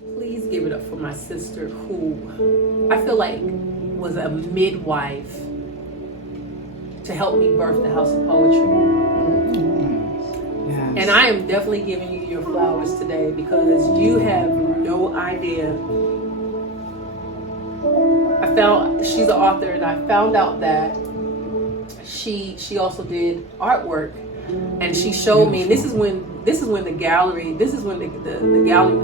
Please give it up for my sister, who I feel like was a midwife to help me birth the House of Poetry. Yes. And I am definitely giving you your flowers today, because you have no idea. She's an author, and I found out that she also did artwork, and she showed me. And this is when the gallery was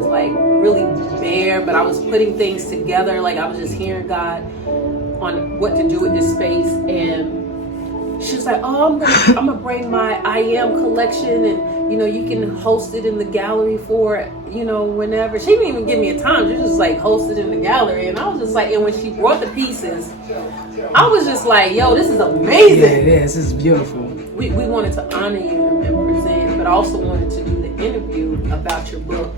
like really bare, but I was putting things together. Like I was just hearing God on what to do with this space, and she was like, "Oh, I'm gonna bring my I Am collection, and you can host it in the gallery for whenever." She didn't even give me a time. She just like host it in the gallery, and I was just like, and when she brought the pieces, I was just like, "Yo, this is amazing." Yeah, it is. It's beautiful. We wanted to honor you and present, but I also wanted to do the interview about your book,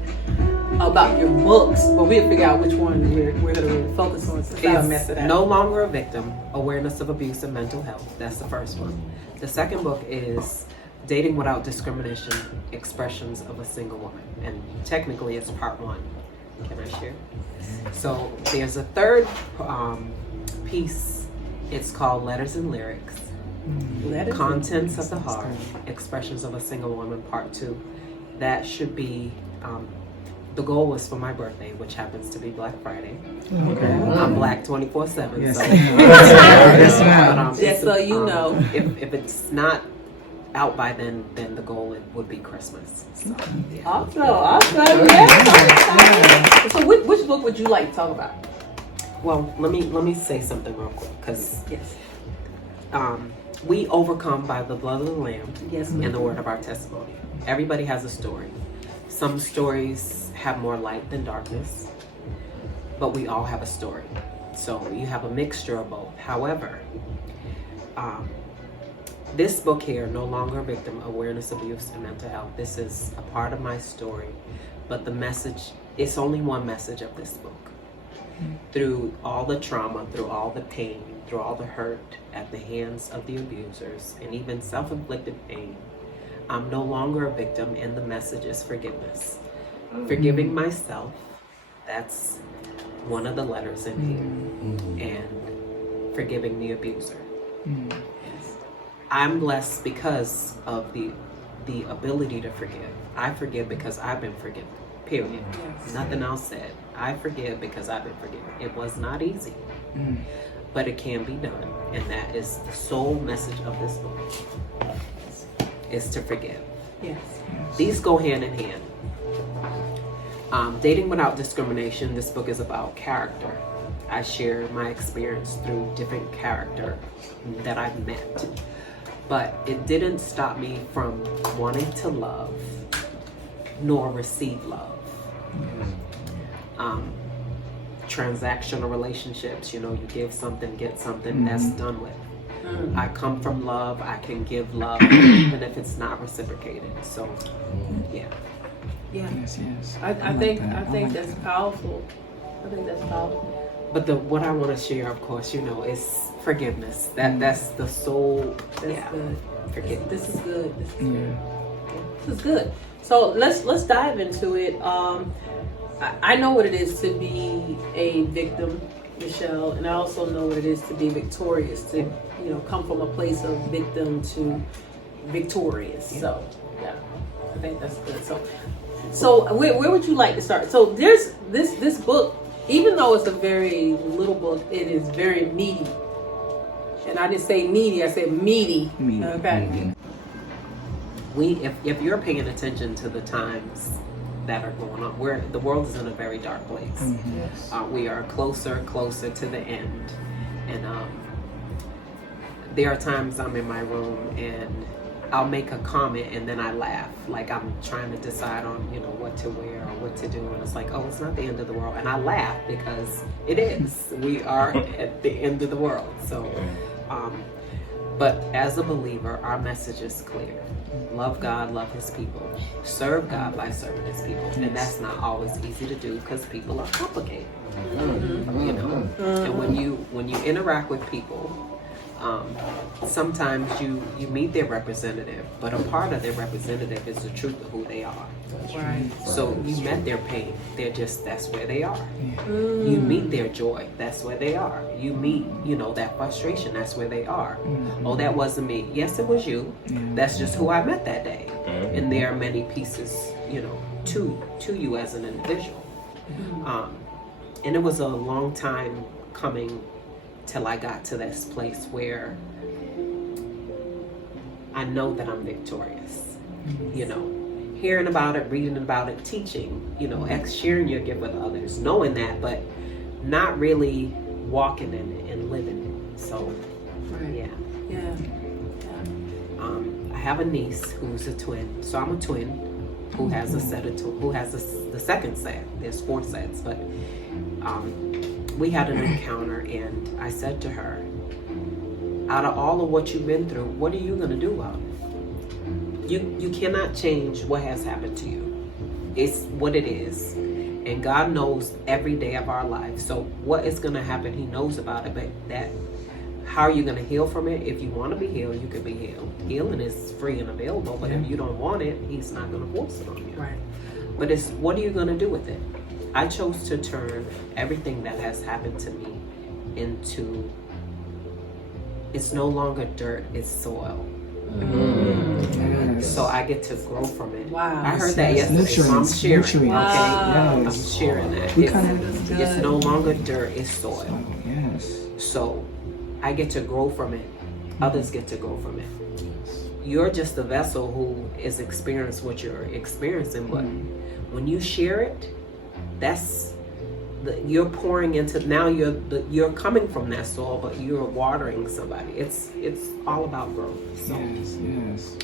about your books, but we'll figure out which one we're going to really focus on. Since I messed it up. No Longer a Victim: Awareness of Abuse and Mental Health. That's the first one. The second book is Dating Without Discrimination: Expressions of a Single Woman, and technically it's part one. Can I share? So there's a third piece. It's called Letters and Lyrics. Contents of the Heart: Expressions of a Single Woman, part 2. That should be the goal was for my birthday, which happens to be Black Friday. Okay. I'm Black 24/7. Yes. So, Just so you know, if it's not out by then the goal would be Christmas. So, yeah. Awesome. Yeah. So which book would you like to talk about? Well, let me say something real quick, because yes. We overcome by the blood of the Lamb, yes, and the word of our testimony. Everybody has a story. Some stories have more light than darkness, but we all have a story. So you have a mixture of both. However, this book here, No Longer a Victim: Awareness, Abuse, and Mental Health, this is a part of my story, but the message, it's only one message of this book. Through all the trauma, through all the pain, through all the hurt at the hands of the abusers, and even self-inflicted pain, I'm no longer a victim, and the message is forgiveness. Forgiving myself, that's one of the letters in here, and forgiving the abuser. I'm blessed because of the ability to forgive. I forgive because I've been forgiven, period. Yes. Nothing else said. I forgive because I've been forgiven. It was not easy, but it can be done, and that is the sole message of this book, is to forgive. Yes. These go hand in hand. Dating Without Discrimination, this book is about character. I share my experience through different character that I've met, but it didn't stop me from wanting to love nor receive love. Transactional relationships, you give something, get something, that's done with. I come from love. I can give love even if it's not reciprocated. So yeah. Yes. I think that's powerful. I think that's powerful. But what I want to share, of course, is forgiveness. That's the soul. That's good. Forgiveness. This is good. This is good. So let's dive into it. I know what it is to be a victim, Nichelle, and I also know what it is to be victorious, to come from a place of victim to victorious. Yeah. So yeah, I think that's good. So where would you like to start? So there's this book, even though it's a very little book, it is very meaty. And I didn't say needy, I said meaty. Okay. If you're paying attention to the times that are going on, where the world is in a very dark place. Yes. We are closer to the end, and there are times I'm in my room and I'll make a comment and then I laugh, like I'm trying to decide on what to wear or what to do, and it's like, oh, it's not the end of the world, and I laugh because it is. We are at the end of the world. So but as a believer, our message is clear. Love God, love his people. Serve God by serving his people. And that's not always easy to do because people are complicated. And when you interact with people, Sometimes you meet their representative, but a part of their representative is the truth of who they are. Right. So you met their pain. That's where they are. Mm. You meet their joy. That's where they are. You meet, that frustration. That's where they are. Oh, that wasn't me. Yes, it was you. That's just who I met that day. And there are many pieces, to you as an individual. And it was a long time coming till I got to this place where I know that I'm victorious. Hearing about it, reading about it, teaching, sharing your gift with others, knowing that, but not really walking in it and living it. So, Right. Yeah. I have a niece who's a twin. So I'm a twin who has a set of who has the second set. There's 4 sets, but we had an encounter, and I said to her, out of all of what you've been through, what are you going to do about it? You cannot change what has happened to you. It's what it is. And God knows every day of our life. So what is going to happen, He knows about it. But how are you going to heal from it? If you want to be healed, you can be healed. Healing is free and available. But if you don't want it, He's not going to force it on you. Right. But it's what are you going to do with it? I chose to turn everything that has happened to me into, it's no longer dirt, it's soil. So I get to grow from it. Wow. I heard that yesterday, so I'm sharing. Okay, Wow. I'm sharing that. It's no longer dirt, it's soil. Yes. So I get to grow from it. Others get to grow from it. You're just a vessel who is experiencing what you're experiencing, but when you share it, that's you're pouring into, now you're coming from that soil, but you're watering somebody. It's all about growth. So. Yes.